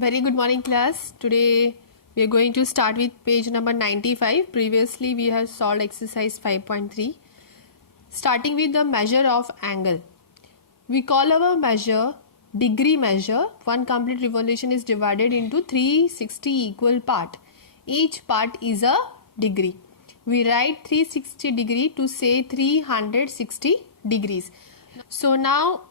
Very good morning class. Today we are going to start with page number 95. Previously we have solved exercise 5.3. Starting with the measure of angle. We call our measure degree measure. One complete revolution is divided into 360 equal part. Each part is a degree. We write 360 degree to say 360 degrees. So now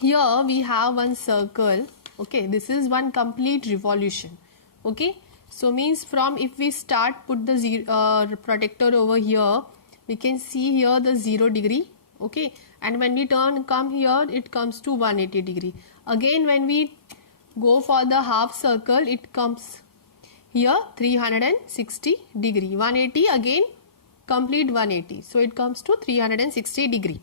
here we have one circle. Okay, this is one complete revolution. Okay, so means from if we start put the protector over here, we can see here the 0 degree. Okay, and when we come here, it comes to 180 degree. Again, when we go for the half circle, it comes here 360 degree. 180 again complete 180. So it comes to 360 degree.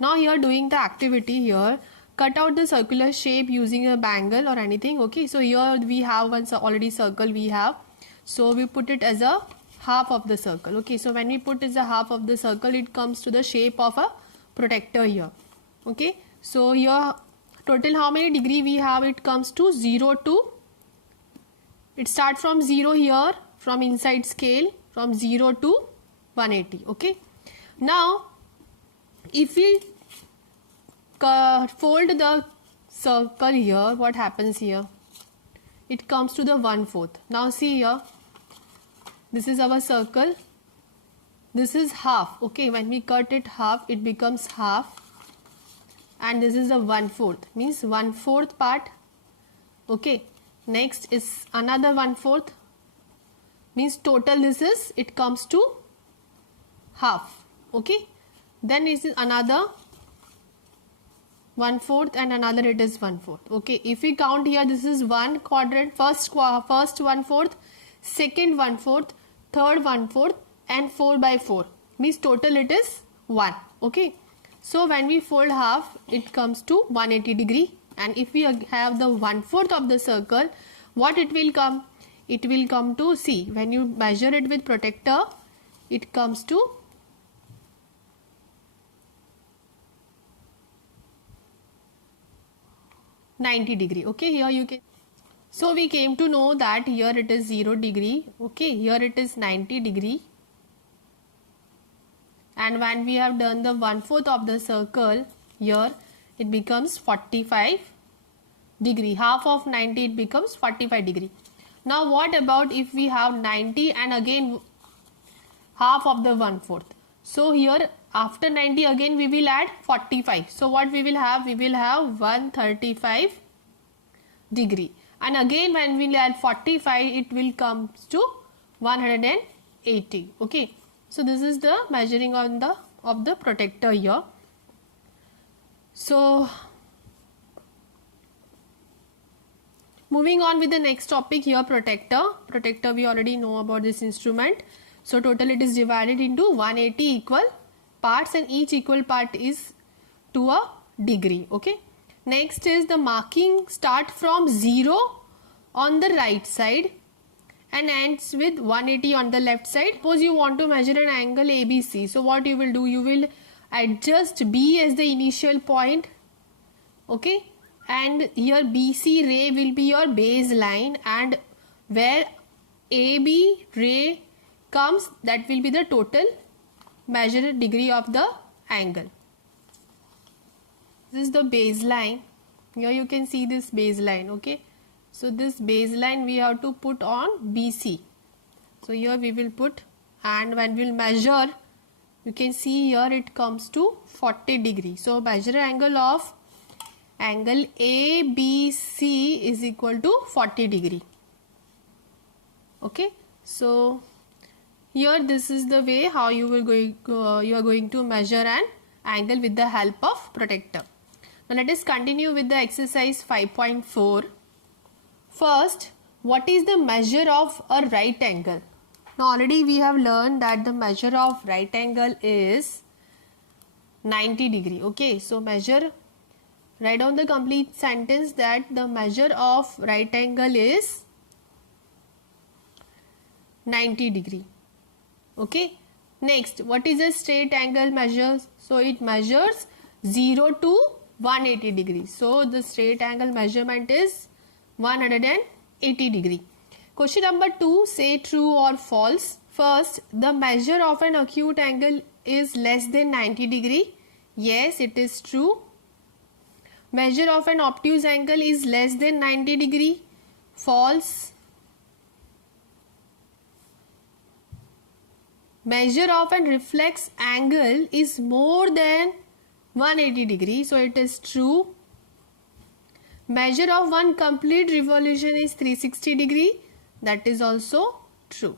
Now here doing the activity here. Cut out the circular shape using a bangle or anything. Okay, so here we have one already circle we have. So we put it as a half of the circle. Okay, so when we put as a half of the circle, it comes to the shape of a protector here. Okay, so here total how many degree we have? It comes to 0 to, it starts from 0 here from inside scale from 0 to 180. Okay, now if we fold the circle here, what happens here? It comes to the 1/4. Now see here, this is our circle, this is half. Okay, when we cut it half, it becomes half, and this is the 1/4, means 1/4 part. Okay, next is another 1/4, means total this is, it comes to half. Okay, then this is another 1/4 and another it is 1/4. Okay, if we count here, this is one quadrant, first 1/4, second 1/4, third 1/4 and 4/4, means total it is 1. Okay, so when we fold half, it comes to 180 degree, and if we have the 1/4 of the circle, what it will come? It will come to, see, when you measure it with protector, it comes to 90 degree. Okay, here you can, so we came to know that here it is 0 degree. Okay, here it is 90 degree, and when we have done the 1/4 of the circle, here it becomes 45 degree. Half of 90, it becomes 45 degree. Now what about if we have 90 and again half of the 1/4? So here after 90 again we will add 45. So what we will have? We will have 135 degree. And again when we will add 45, it will come to 180. Okay. So this is the measuring on the of the protector here. So moving on with the next topic here, protector. Protector, we already know about this instrument. So total it is divided into 180 equal parts, and each equal part is to a degree. Okay, next is the marking. Start from 0 on the right side and ends with 180 on the left side. Suppose you want to measure an angle ABC. So what you will do? You will adjust B as the initial point. Okay, and here BC ray will be your baseline, and where AB ray comes, that will be the total measured degree of the angle. This is the baseline. Here you can see this baseline. Okay, so this baseline we have to put on BC. So here we will put, and when we will measure, you can see here it comes to 40 degree. So measure angle of angle ABC is equal to 40 degree. Okay, so here this is the way how you are going to measure an angle with the help of protector. Now let us continue with the exercise 5.4. First, what is the measure of a right angle? Now already we have learned that the measure of right angle is 90 degree. Okay, so measure, write down the complete sentence that the measure of right angle is 90 degree. Okay, next, what is a straight angle measures? So it measures 0 to 180 degrees. So the straight angle measurement is 180 degree. Question number 2, say true or false. First, the measure of an acute angle is less than 90 degree. Yes, it is true. Measure of an obtuse angle is less than 90 degree. False. Measure of an reflex angle is more than 180 degree. So it is true. Measure of one complete revolution is 360 degree. That is also true.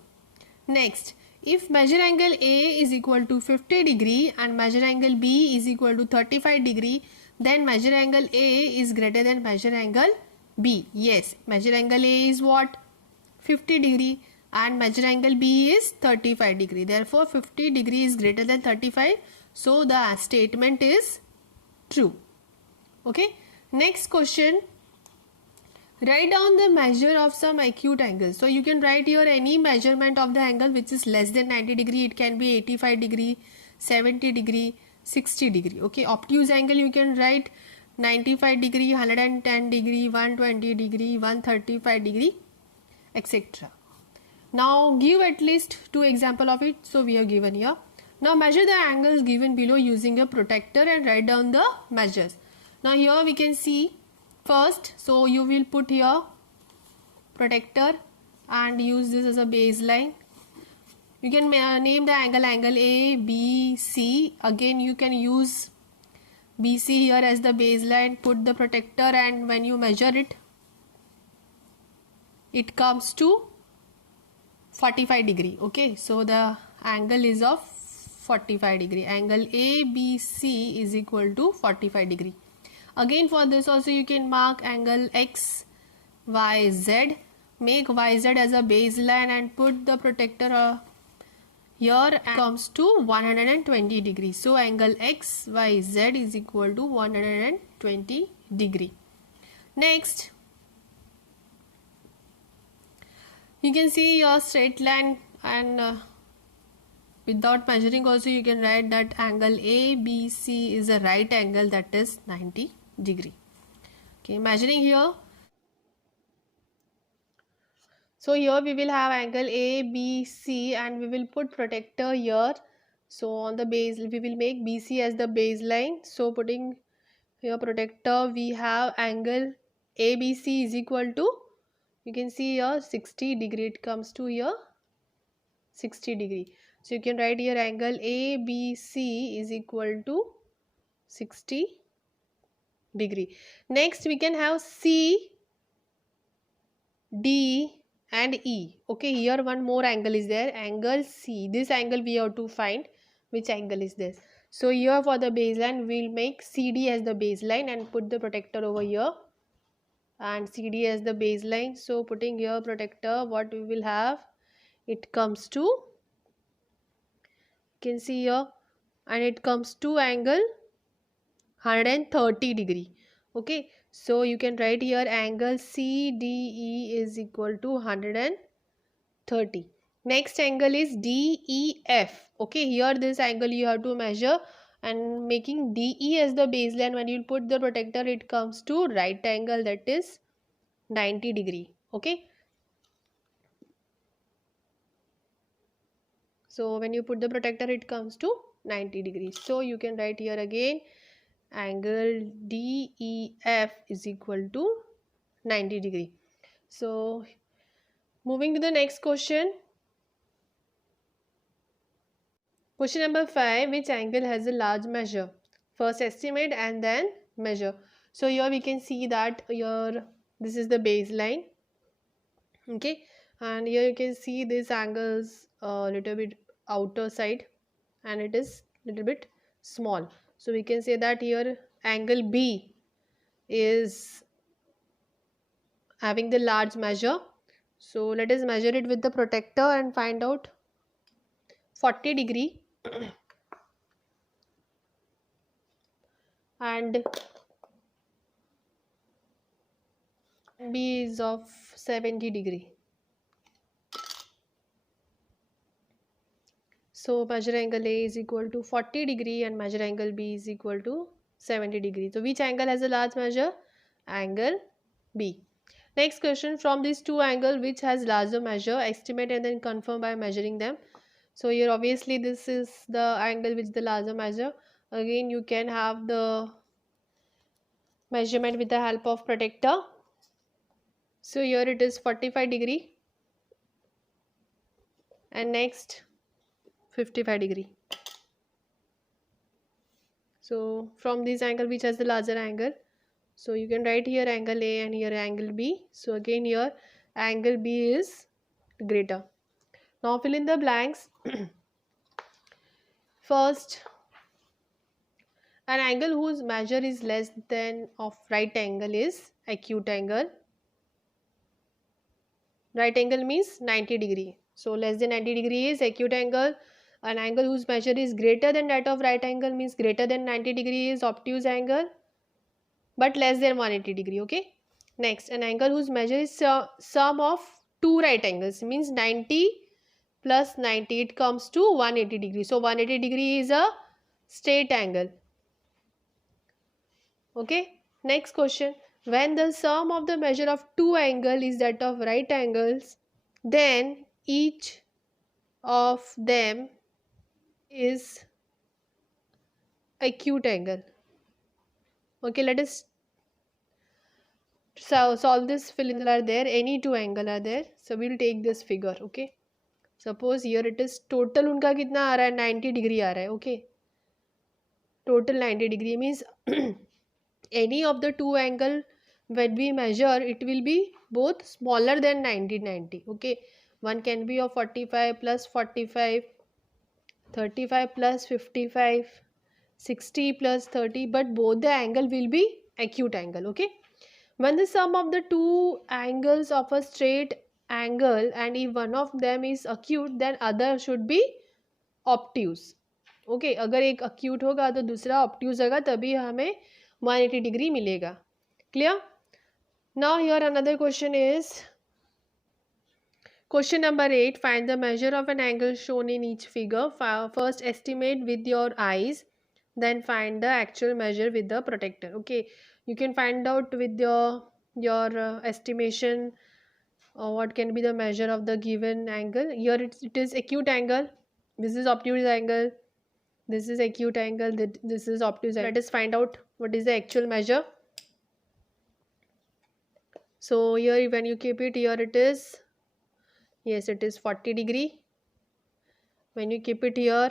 Next, if measure angle A is equal to 50 degree and measure angle B is equal to 35 degree, then measure angle A is greater than measure angle B. Yes, measure angle A is what? 50 degree and measure angle B is 35 degree. Therefore, 50 degree is greater than 35. So, the statement is true. Okay. Next question. Write down the measure of some acute angle. So, you can write here any measurement of the angle which is less than 90 degree. It can be 85 degree, 70 degree, 60 degree. Okay. Obtuse angle you can write 95 degree, 110 degree, 120 degree, 135 degree, etc. Now give at least 2 example of it. So we have given here. Now measure the angles given below using a protractor and write down the measures. Now here we can see first. So you will put here protractor and use this as a baseline. You can name the angle A, B, C. Again you can use BC here as the baseline. Put the protractor and when you measure it, it comes to 45 degree. Okay, so the angle is of 45 degree. Angle ABC is equal to 45 degree. Again for this also you can mark angle XYZ. Make YZ as a baseline and put the protractor here and comes to 120 degree. So angle XYZ is equal to 120 degree. Next, you can see your straight line and without measuring also you can write that angle ABC is a right angle, that is 90 degree. Okay, measuring here. So here we will have angle ABC and we will put protractor here. So on the base we will make BC as the baseline. So putting here protractor, we have angle ABC is equal to, you can see here 60 degree. It comes to here 60 degree. So you can write here angle ABC is equal to 60 degree. Next we can have C, D and E. Okay, here one more angle is there, angle C. This angle we have to find which angle is this. So here for the baseline we will make CD as the baseline and put the protractor over here and CD as the baseline. So putting here protractor, what we will have, it comes to, you can see here, and it comes to angle 130 degree. Okay, so you can write here angle CDE is equal to 130. Next angle is DEF. Okay, here this angle you have to measure and making DE as the baseline. When you put the protractor, it comes to right angle, that is 90 degree. Okay, so when you put the protractor, it comes to 90 degrees. So you can write here again angle DEF is equal to 90 degree. So moving to the next question. Question number 5. Which angle has a large measure? First estimate and then measure. So here we can see that here this is the baseline. Okay, and here you can see this angles a little bit outer side and it is little bit small. So we can say that here angle B is having the large measure. So let us measure it with the protractor and find out 40 degree and B is of 70 degree. So measure angle A is equal to 40 degree and measure angle B is equal to 70 degree. So which angle has a large measure? Angle B. Next question, from these two angles, which has larger measure? Estimate and then confirm by measuring them. So here obviously this is the angle which the larger measure. Again you can have the measurement with the help of protractor. So here it is 45 degree and next 55 degree. So from this angle which has the larger angle, so you can write here angle A and here angle B. So again here angle B is greater. Now fill in the blanks. First, an angle whose measure is less than of right angle is acute angle. Right angle means 90 degree. So less than 90 degree is acute angle. An angle whose measure is greater than that of right angle means greater than 90 degree is obtuse angle, but less than 180 degree. Okay. Next, an angle whose measure is sum of two right angles means 90 plus 90, it comes to 180 degree. So 180 degree is a straight angle. Okay. Next question, when the sum of the measure of two angle is that of right angles, then each of them is acute angle. Okay, let us solve this. Fill in are there, any two angle are there, so we will take this figure. Okay, suppose here it is total उनका कितना आ रहा है, 90 degree आ रहा है. Okay, total 90 degree means any of the two angle when we measure it will be both smaller than 90. Okay, one can be of 45 plus 45, 35 plus 55, 60 plus 30, but both the angle will be acute angle. Okay, when the sum of the two angles of a straight angle and if one of them is acute then other should be obtuse. Okay, अगर एक acute होगा तो दूसरा obtuse होगा, तभी हमें 180 degree मिलेगा. Clear? Now here another question is question number 8. Find the measure of an angle shown in each figure. First estimate with your eyes, then find the actual measure with the protractor. Okay, you can find out with your estimation what can be the measure of the given angle. Here it is acute angle, this is obtuse angle, this is acute angle, this is obtuse angle. Let us find out what is the actual measure. So here when you keep it, here it is, yes, it is 40 degree. When you keep it here,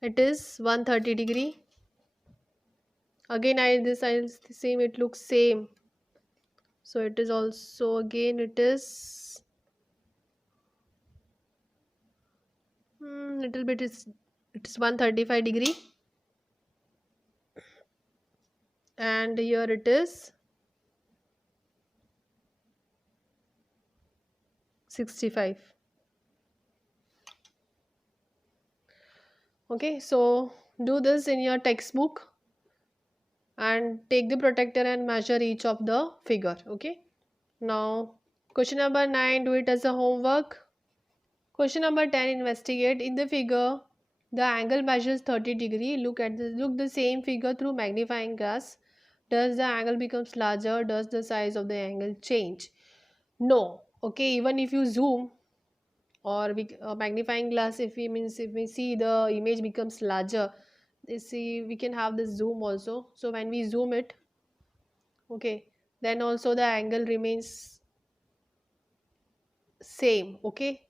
it is 130 degree. Again I'll same, it looks same, so it is also again it is little bit, it is 135 degree, and here it is 65. Okay, so do this in your textbook and take the protractor and measure each of the figure. Okay, now question number 9, do it as a homework. Question number 10, investigate. In the figure the angle measures 30 degree. Look the same figure through magnifying glass. Does the angle becomes larger? Does the size of the angle change? No. Okay, even if you zoom or magnifying glass, if we see the image becomes larger, see we can have this zoom also. So when we zoom it, okay, then also the angle remains same. Okay,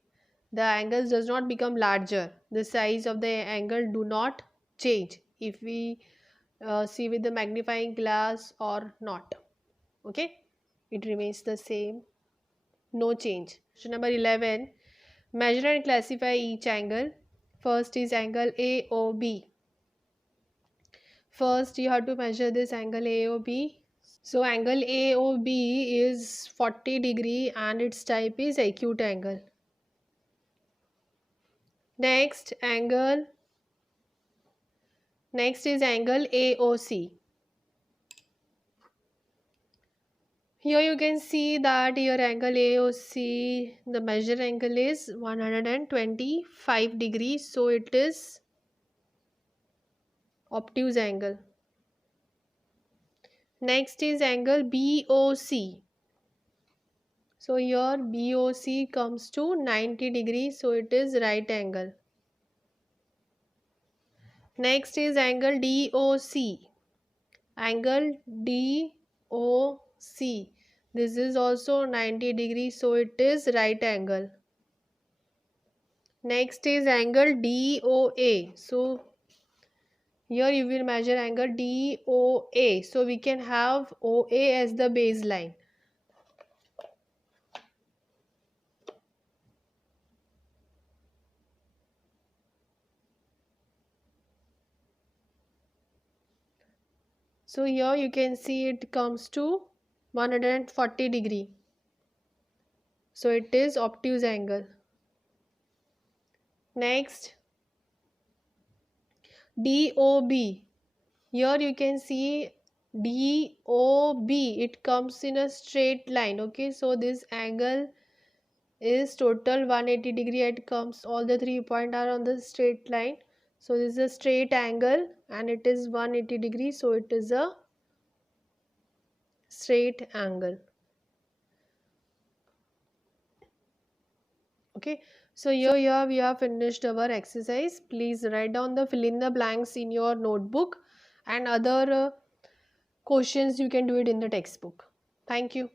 the angle does not become larger, the size of the angle do not change if we see with the magnifying glass or not. Okay, it remains the same, no change. Question number 11, measure and classify each angle. First is angle AOB. First you have to measure this angle AOB. So angle AOB is 40 degree and its type is acute angle. Next is angle AOC. Here you can see that your angle AOC, the measure angle is 125 degrees. So it is obtuse angle. Next is angle BOC. So here BOC comes to 90 degrees, so it is right angle. Next is angle DOC. Angle DOC. This is also 90 degrees, so it is right angle. Next is angle DOA. So here you will measure angle DOA. So we can have OA as the baseline. So here you can see it comes to 140 degree. So it is obtuse angle. Next, DOB. Here you can see DOB. It comes in a straight line. Okay, so this angle is total 180 degree. It comes, all the 3 points are on the straight line. So this is a straight angle and it is 180 degrees. So it is a straight angle. Okay, so here we have finished our exercise. Please write down the fill in the blanks in your notebook, and other questions you can do it in the textbook. Thank you.